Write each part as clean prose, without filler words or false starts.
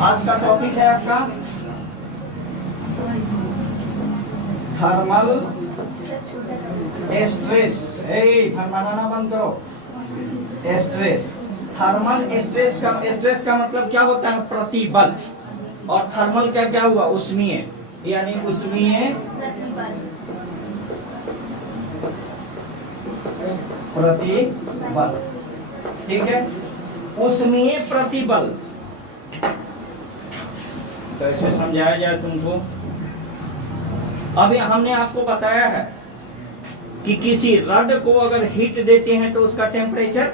आज का टॉपिक है आपका थर्मल स्ट्रेस। फरमाना बंद करो। स्ट्रेस, थर्मल स्ट्रेस का मतलब क्या होता है? प्रतिबल। और थर्मल का क्या हुआ? उष्मीय, यानी उष्मीय प्रतिबल। ठीक है, उष्मीय प्रतिबल कैसे समझाया जाए तुमको? अभी हमने आपको बताया है कि किसी रड को अगर हीट देते हैं तो उसका टेम्परेचर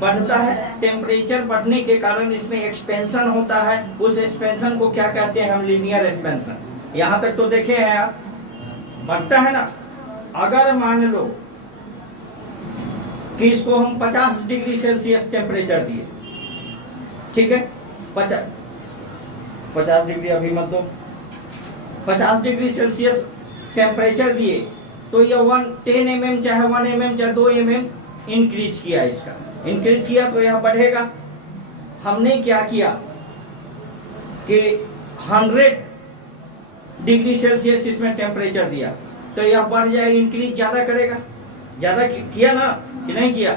बढ़ता है। टेम्परेचर बढ़ने के कारण इसमें एक्सपेंशन होता है। उस एक्सपेंशन को क्या कहते हैं हम? Linear expansion. यहां तक तो देखे हैं आप, बढ़ता है ना। अगर मान लो कि इसको हम 50 डिग्री सेल्सियस टेम्परेचर दिए, ठीक है, 50 डिग्री अभी मत दो, 50 डिग्री सेल्सियस टेम्परेचर दिए तो ये 10 mm चाहे 1 mm चाहे 2 mm इंक्रीज किया। इसका इंक्रीज किया तो यह बढ़ेगा। हमने क्या किया कि 100 डिग्री सेल्सियस इसमें टेम्परेचर दिया तो यह बढ़ जाए, इंक्रीज ज्यादा करेगा। ज्यादा किया ना कि नहीं किया?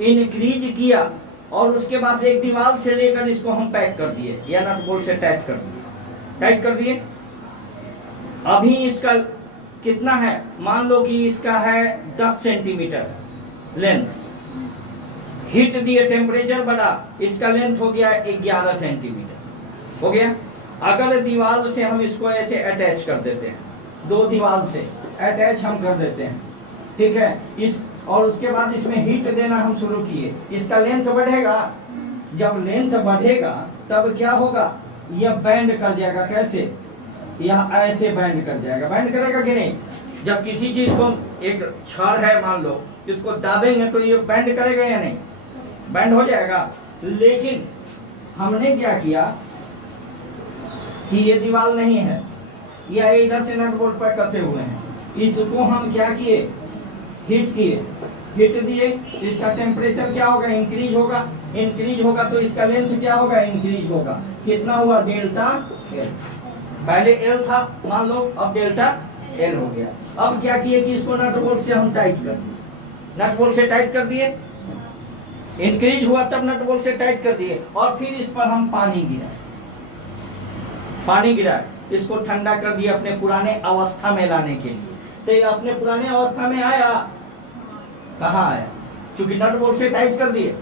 इंक्रीज किया और उसके बाद एक दीवार से लेकर इसको हम पैक कर दिए या नट बोल्ट से टाइट कर दिए। टाइट कर दिए। अभी इसका कितना है? मान लो कि इसका है 10 सेंटीमीटर लेंथ। हीट दिए, टेम्परेचर बढ़ा, इसका लेंथ हो गया 11 सेंटीमीटर। हो गया। अगर दीवार से हम इसको ऐसे अटैच कर देते हैं, दो दीवार से अटैच हम कर देते हैं, ठीक है, और उसके बाद इसमें हीट देना हम शुरू किए, इसका लेंथ बढ़ेगा। जब लेंथ बढ़ेगा तब क्या होगा? यह बैंड कर जाएगा। कैसे? यह ऐसे बैंड कर जाएगा। बैंड करेगा कि नहीं? जब किसी चीज को, एक छड़ है मान लो, इसको दाबेंगे तो ये बैंड करेगा या नहीं? बैंड हो जाएगा। लेकिन हमने क्या किया कि ये दीवार नहीं है, या इधर से नट बोल्ट पर कसे हुए हैं, इसको हम क्या किए? हीट किए। हीट दिए, इसका टेम्परेचर क्या होगा? इंक्रीज होगा। इंक्रीज होगा तो इसका लेंथ क्या होगा? इंक्रीज होगा। कितना हुआ? Delta L. पहले एल था मान लो, अब डेल्टा एल हो गया। अब क्या किए कि इसको नट बोल्ट से हम टाइट कर दिए। नट बोल्ट से टाइट कर दिए, इंक्रीज हुआ तब नट बोल्ट से टाइट कर दिए, और फिर इस पर हम पानी गिराए। पानी गिराए, इसको ठंडा कर दिया अपने पुराने अवस्था में लाने के लिए। तो ये अपने पुराने अवस्था में आया। कहाँ आया? क्योंकि नट बोल्ट से टाइट कर दिए,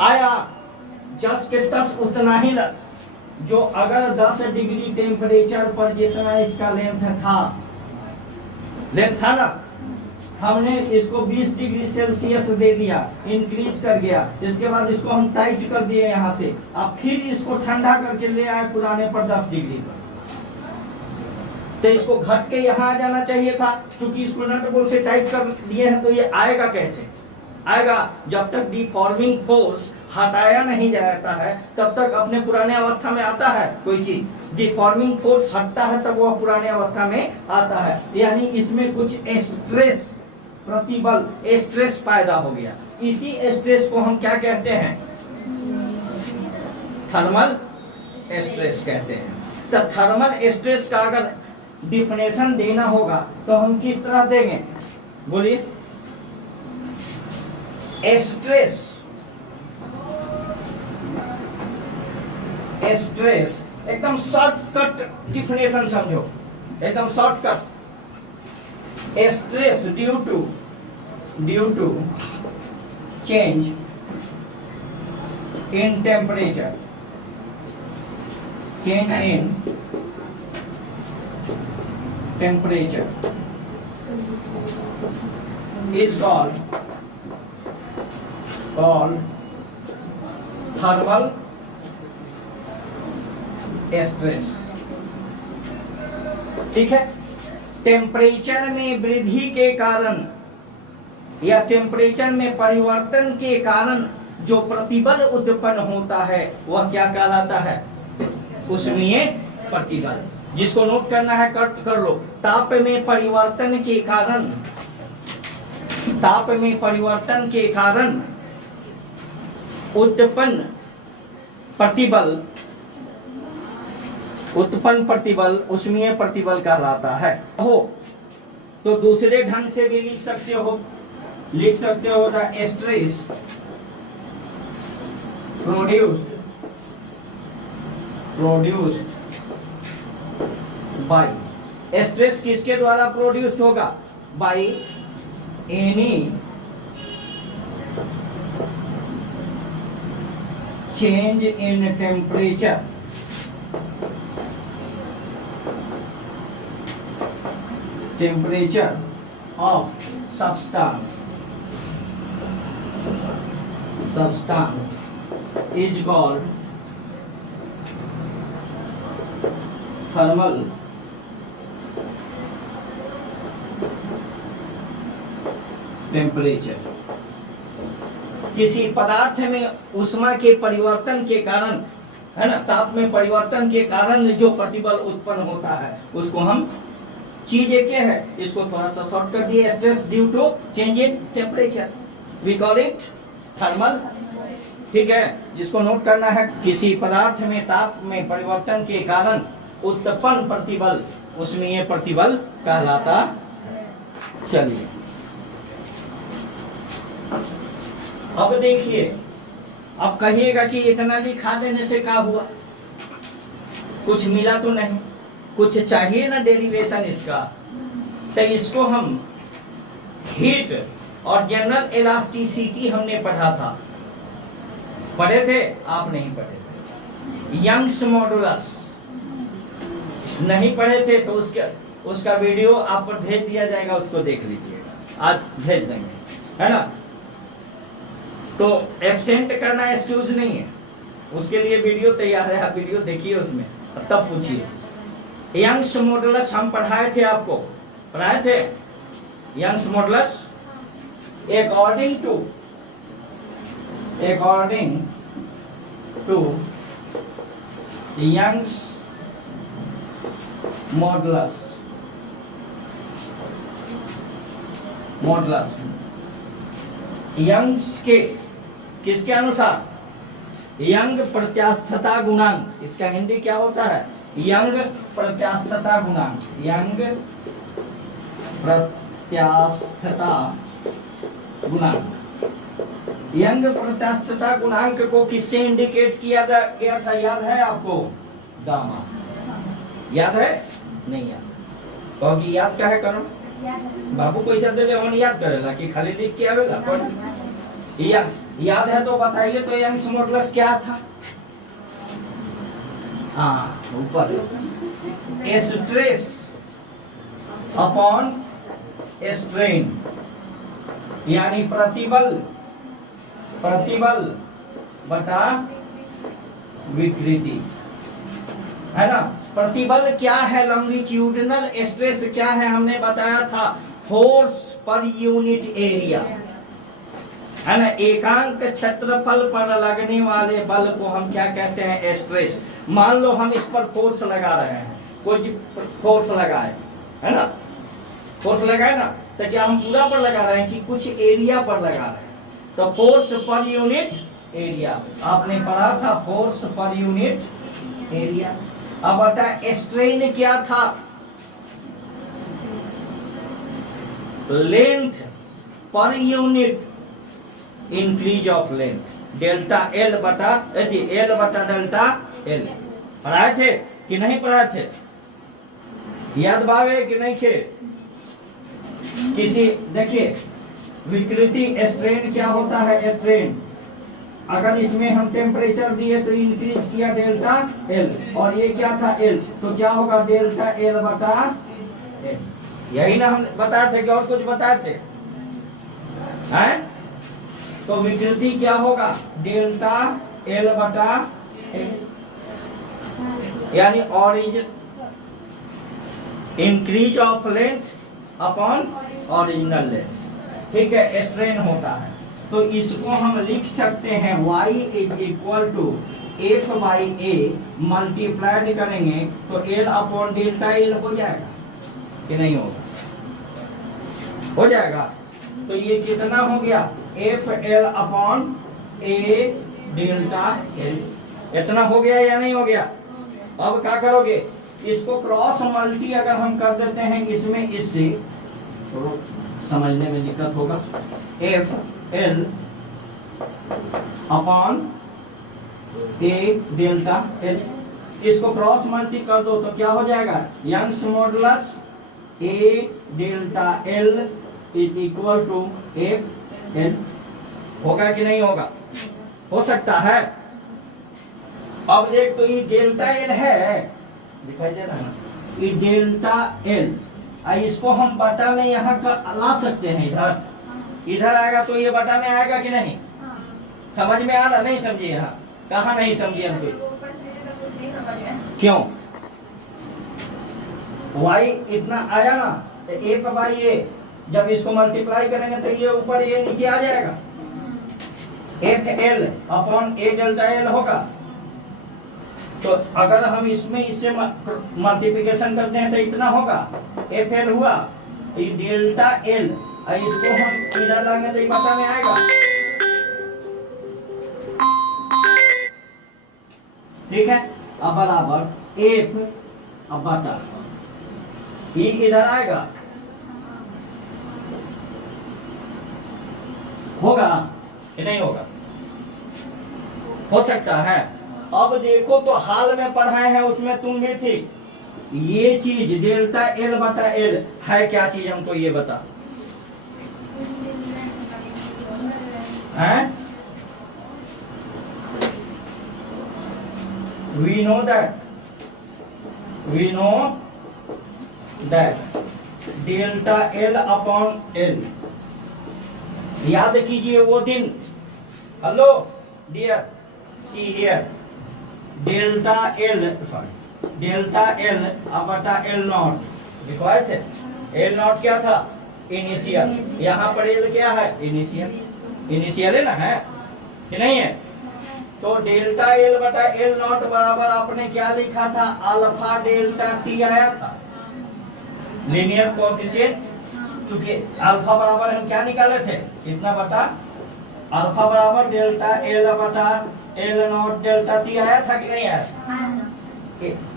आया जस्ट के तस उतना ही जो अगर 10 डिग्री टेम्परेचर पर जितना इसका लेंथ था ना, हमने इसको 20 डिग्री सेल्सियस दे दिया, इंक्रीज कर गया। इसके बाद इसको हम टाइट कर दिए यहाँ से, अब फिर इसको ठंडा करके ले आए पुराने पर 10 डिग्री पर। तो इसको घट के यहाँ आ जाना चाहिए था, क्योंकि इसको नट बोल्ट से टाइट कर दिए हैं। तो ये आएगा कैसे? आएगा जब तक डिफॉर्मिंग फोर्स हटाया नहीं जाता है तब तक अपने पुराने अवस्था में आता है कोई चीज। डिफॉर्मिंग फोर्स हटता है तब वह पुराने अवस्था में आता है। यानी इसमें कुछ स्ट्रेस, प्रतिबल, स्ट्रेस पैदा हो गया। इसी स्ट्रेस को हम क्या कहते हैं? थर्मल स्ट्रेस कहते हैं। तो थर्मल स्ट्रेस का अगर डिफिनेशन देना होगा तो हम किस तरह देंगे? बोलिए। स्ट्रेस, स्ट्रेस एकदम शॉर्टकट डिफिनेशन समझो, एकदम shortcut. Stress due to change in temperature, change in temperature is called thermal stress। ठीक है। टेम्परेचर में वृद्धि के कारण या टेम्परेचर में परिवर्तन के कारण जो प्रतिबल उत्पन्न होता है वह क्या कहलाता है? उष्मीय प्रतिबल। जिसको नोट करना है कर लो। ताप में परिवर्तन के कारण उत्पन्न प्रतिबल उत्पन्न प्रतिबल उष्मीय प्रतिबल कहलाता है हो। तो दूसरे ढंग से भी लिख सकते हो the stress produced by, stress किसके द्वारा प्रोड्यूस्ड होगा? By any change in temperature of substance is called thermal temperature। किसी पदार्थ में ऊष्मा के परिवर्तन के कारण, है ना, ताप में परिवर्तन के कारण जो प्रतिबल उत्पन्न होता है उसको हम, चीज एक है, इसको थोड़ा सा शॉर्ट कर दिए, stress due to change in temperature, we call it thermal. ठीक है, जिसको नोट करना है, किसी पदार्थ में ताप में परिवर्तन के कारण उत्पन्न प्रतिबल उष्मीय प्रतिबल कहलाता है। चलिए अब देखिए, अब कहिएगा कि इतना लिखा देने से क्या हुआ, कुछ मिला तो नहीं, कुछ चाहिए ना डेरिवेशन इसका। तो इसको हम हीट और जनरल इलास्टिसिटी हमने पढ़ा था, पढ़े थे? आप नहीं पढ़े थे। यंग्स मॉडुलस नहीं पढ़े थे तो उसका वीडियो आप पर भेज दिया जाएगा, उसको देख लीजिएगा, आज भेज देंगे, है ना। तो एब्सेंट करना एक्सक्यूज नहीं है, उसके लिए वीडियो तैयार है, आप वीडियो देखिए, उसमें तब पूछिए। यंग्स मॉडुलस हम पढ़ाए थे, आपको पढ़ाए थे Young's modulus. According to Young's modulus Young's के किसके अनुसार? यंग प्रत्यास्थता गुणांक, इसका हिंदी क्या होता है? यंग प्रत्यास्थता गुणांक। यंग प्रत्यास्थता गुणांक, यंग प्रत्यास्थता गुणांक को किससे इंडिकेट किया गया था, याद है आपको? गामा। याद है? नहीं याद? क्योंकि याद क्या है करो, बाबू पैसा दे ले याद करेला कि खाली लिख के आवेला? याद है तो बताइए, तो यंग्स मॉडुलस क्या था? हाँ, ऊपर स्ट्रेस अपॉन स्ट्रेन, यानी प्रतिबल बटा विकृति, है ना। प्रतिबल क्या है? लॉन्गिट्यूडिनल स्ट्रेस क्या है? हमने बताया था फोर्स पर यूनिट एरिया, है ना। एकांक क्षेत्रफल पर लगने वाले बल को हम क्या कहते हैं? स्ट्रेस। मान लो हम इस पर फोर्स लगा रहे हैं, कोई फोर्स लगाए, है ना, फोर्स लगाए ना, तो क्या हम पूरा पर लगा रहे हैं कि कुछ एरिया पर लगा रहे हैं? तो फोर्स पर यूनिट एरिया आपने पढ़ा था, फोर्स पर यूनिट एरिया। अब बटा स्ट्रेन क्या था? Length per unit increase of length, delta L बटा डेल्टा एल। पढ़ाए थे कि नहीं पढ़ाए थे? याद बावे कि नहीं थे? किसी देखिए, विकृति स्ट्रेन क्या होता है? स्ट्रेन अगर इसमें हम टेम्परेचर दिए तो इंक्रीज किया डेल्टा एल, और ये क्या था? एल, तो क्या होगा? डेल्टा एल बटा एल। यही ना हम बताए थे कि और कुछ बताए थे? हैं? तो विकृति क्या होगा? डेल्टा एल बटा एल, यानी origin increase of length upon original length. ठीक है, स्ट्रेन होता है। तो इसको हम लिख सकते हैं y is equal to F by A, multiplied करेंगे तो एल अपॉन डेल्टा एल हो जाएगा कि नहीं होगा? हो जाएगा। तो ये कितना हो गया? F L upon A delta L. इतना हो गया या नहीं हो गया? अब क्या करोगे, इसको क्रॉस मल्टी अगर हम कर देते हैं इसमें इससे, तो समझने में दिक्कत होगा। F L upon A delta L, इसको क्रॉस मल्टी कर दो तो क्या हो जाएगा, Young's modulus A delta L is equal to F L. होगा कि नहीं होगा, हो सकता है। अब देख तो ये डेल्टा एल है, दिखाई दे रहा है ना, ये डेल्टा एल, इसको हम बटा में यहाँ का ला सकते हैं, इधर आएगा तो ये बटा में आएगा कि नहीं, समझ में आ रहा, नहीं समझिए, यहाँ कहाँ नहीं समझिए हमको, क्यों, y इतना आया ना, तो a पर बाई ए, जब इसको मल्टीप्लाई करेंगे तो ये ऊपर ये नीचे आ जाएगा, F L upon A delta L होगा। तो अगर हम इसमें इससे मल्टीप्लिकेशन करते हैं तो इतना होगा, एफ एल हुआ, ये डेल्टा एल, इसको हम इधर लाएंगे तो ये बटा में आएगा, ठीक है। अब बराबर एफ अब बटा ये इधर आएगा, होगा कि नहीं होगा, हो सकता है। अब देखो तो हाल में पढ़ाए हैं उसमें तुम भी थी, ये चीज डेल्टा एल बटा एल है क्या चीज, हमको ये बता, हैं? We know that delta L upon L, याद कीजिए वो दिन, hello dear see here, delta L अब बटा एल नॉट लिखवाए थे, एल नॉट क्या था, इनिशियल, यहाँ पर एल क्या है, इनिशियल है ना, है कि नहीं है। तो डेल्टा एल बटा एल नॉट बराबर आपने क्या लिखा था, अल्फा डेल्टा टी आया था, लीनियर कोएफिशिएंट, क्योंकि अल्फा बराबर हम क्या निकाले थे, कितना बटा, अल्फा बराबर डेल्टा एल बटा एल नॉट डेल्टा टी आया था कि नहीं आया,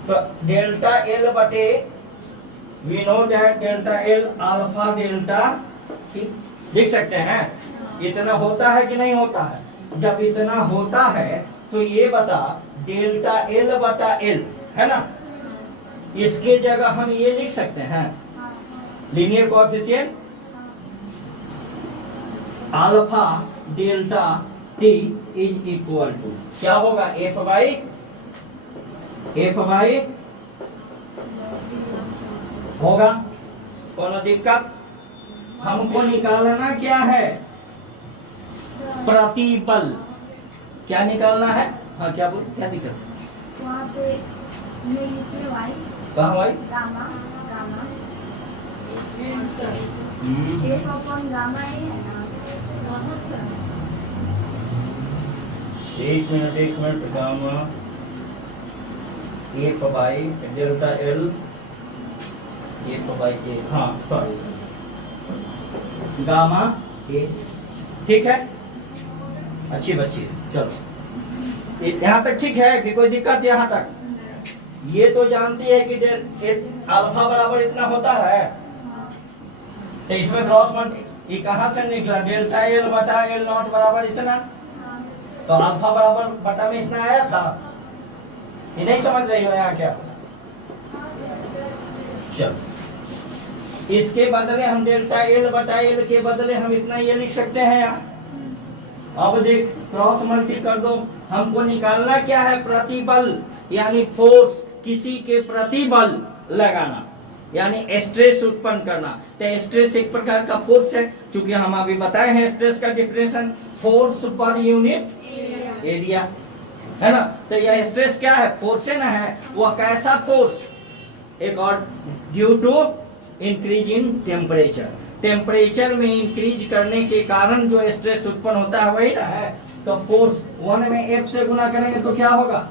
तो डेल्टा एल बटे we know that delta L alpha delta T, लिख सकते हैं। इतना होता है कि नहीं होता है, जब इतना होता है तो ये बता डेल्टा एल बटा एल है ना, इसके जगह हम ये लिख सकते हैं, linear coefficient alpha delta T is equal to क्या होगा, एफ बाई होगा, कोनो दिक्कत, हमको निकालना क्या है, प्रतिबल, क्या निकालना है, हाँ क्या बोल, क्या दिक्कत, वहाँ पे नहीं लिखे वाई, कहाँ Y, gamma F upon gamma A है ना, एक minute, gamma F by delta L, F by A, हाँ सॉरी, गामा ए, ठीक है, अच्छी बच्ची, चलो यहाँ तक ठीक है कि कोई दिक्कत, यहाँ तक ये तो जानती है कि अल्फा बराबर इतना होता है, तो इसमें क्रॉस मल्टी, ये कहाँ से निकला, डेल्टा एल बटा एल नॉट बराबर इतना, तो अल्फा बराबर बटा में इतना आया था, ये नहीं समझ रही हो यहाँ क्या, चलो इसके बदले हम डेल्टा एल बटा एल के बदले हम इतना ये लिख सकते हैं यहाँ। अब देख क्रॉस मल्टी कर दो, हमको निकालना क्या है, प्रतिबल यानी फोर्स, किसी के प्रतिबल लगाना यानी स्ट्रेस उत्पन्न करना। तो स्ट्रेस एक प्रकार का फोर्स है, क्योंकि हम अभी बताए हैं स्ट्रेस का definition, force per unit area, है ना। तो यह स्ट्रेस क्या है, फोर्स है ना, है वह कैसा फोर्स, एक और due to increase in temperature, temperature में इंक्रीज करने के कारण जो स्ट्रेस उत्पन्न होता है वही ना है। तो फोर्स 1 में एफ से गुना करेंगे तो क्या होगा,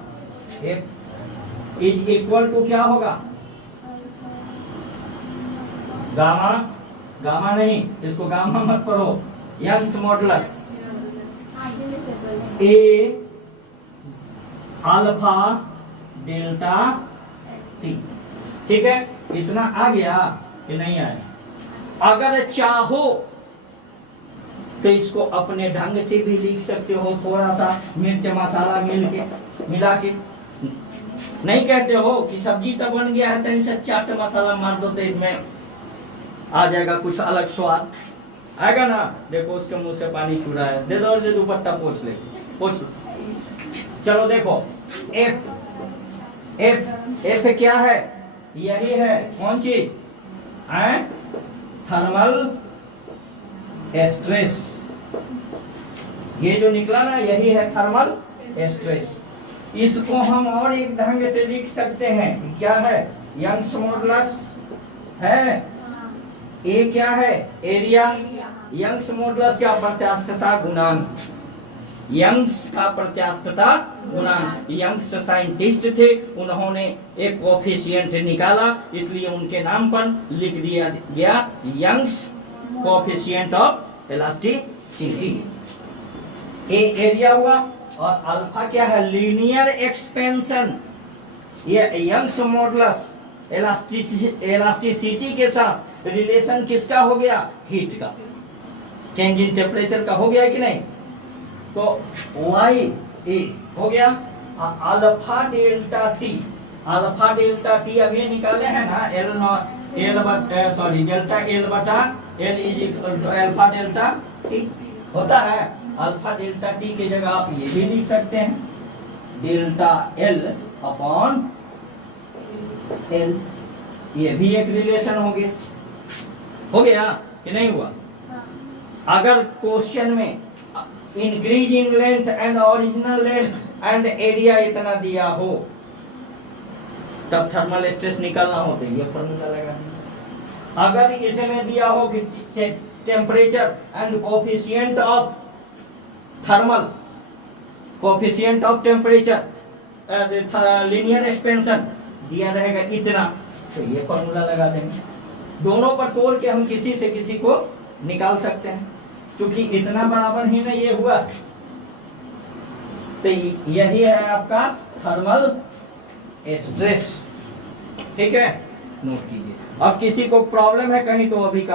एफ इज इक्वल टू क्या होगा, गामा, गामा नहीं, इसको गामा मत पढ़ो, यंग्स मॉडुलस ए अल्फा डेल्टा टी। ठीक है, इतना आ गया कि नहीं आया? अगर चाहो तो इसको अपने ढंग से भी लिख सकते हो, थोड़ा सा मिर्च मसाला मिला के। नहीं कहते हो कि सब्जी तो बन गया है, तो इनसे चाट मसाला मार दो तो इसमें आ जाएगा कुछ अलग स्वाद, आएगा ना? देखो उसके मुंह से पानी छूटा है, दे दो और दे दुपट्टा पोंछ ले, पोंछ लो। चलो देखो, एफ एफ एफ क्या है? यही है, कौन चीज? Thermal stress. ये जो निकला ना, यही है थर्मल स्ट्रेस। इसको हम और एक ढंग से लिख सकते हैं, क्या है? यंग्स मॉडुलस है। ए क्या है? एरिया। यंग्स मॉडुलस क्या? प्रत्यास्थता गुणांक। यंग्स का प्रत्यास्थता गुणांक। यंग्स साइंटिस्ट थे, उन्होंने एक कोफिशिएंट निकाला, इसलिए उनके नाम पर लिख दिया गया Young's coefficient of elasticity. A area हुआ, और अल्फा क्या है? Linear expansion. ये यंग्स मॉडुलस इलास्टिसिटी के साथ रिलेशन किसका हो गया? हीट का, चेंज इन टेम्परेचर का हो गया कि नहीं? तो वाई ए हो गया। Alpha delta T, alpha delta T अभी निकाले हैं ना, डेल्टा एल बटा L is equal to alpha delta T होता है। अल्फा डेल्टा टी की जगह आप ये भी लिख सकते हैं, डेल्टा एल अपॉन एल। ये भी एक रिलेशन हो गया कि नहीं हुआ? अगर क्वेश्चन में increase in length and original length and area इतना दिया हो, तब थर्मल स्ट्रेस निकालना हो तो ये फॉर्मूला लगा। अगर इसमें दिया हो कि temperature and coefficient of thermal, coefficient of temperature, linear expansion दिया रहेगा इतना, तो ये फॉर्मूला लगा देंगे। दोनों पर तोड़ के हम किसी से किसी को निकाल सकते हैं, क्योंकि इतना बराबर ही ना ये हुआ। तो यही है आपका थर्मल स्ट्रेस। ठीक है, नोट कीजिए। अब किसी को प्रॉब्लम है कहीं तो अभी का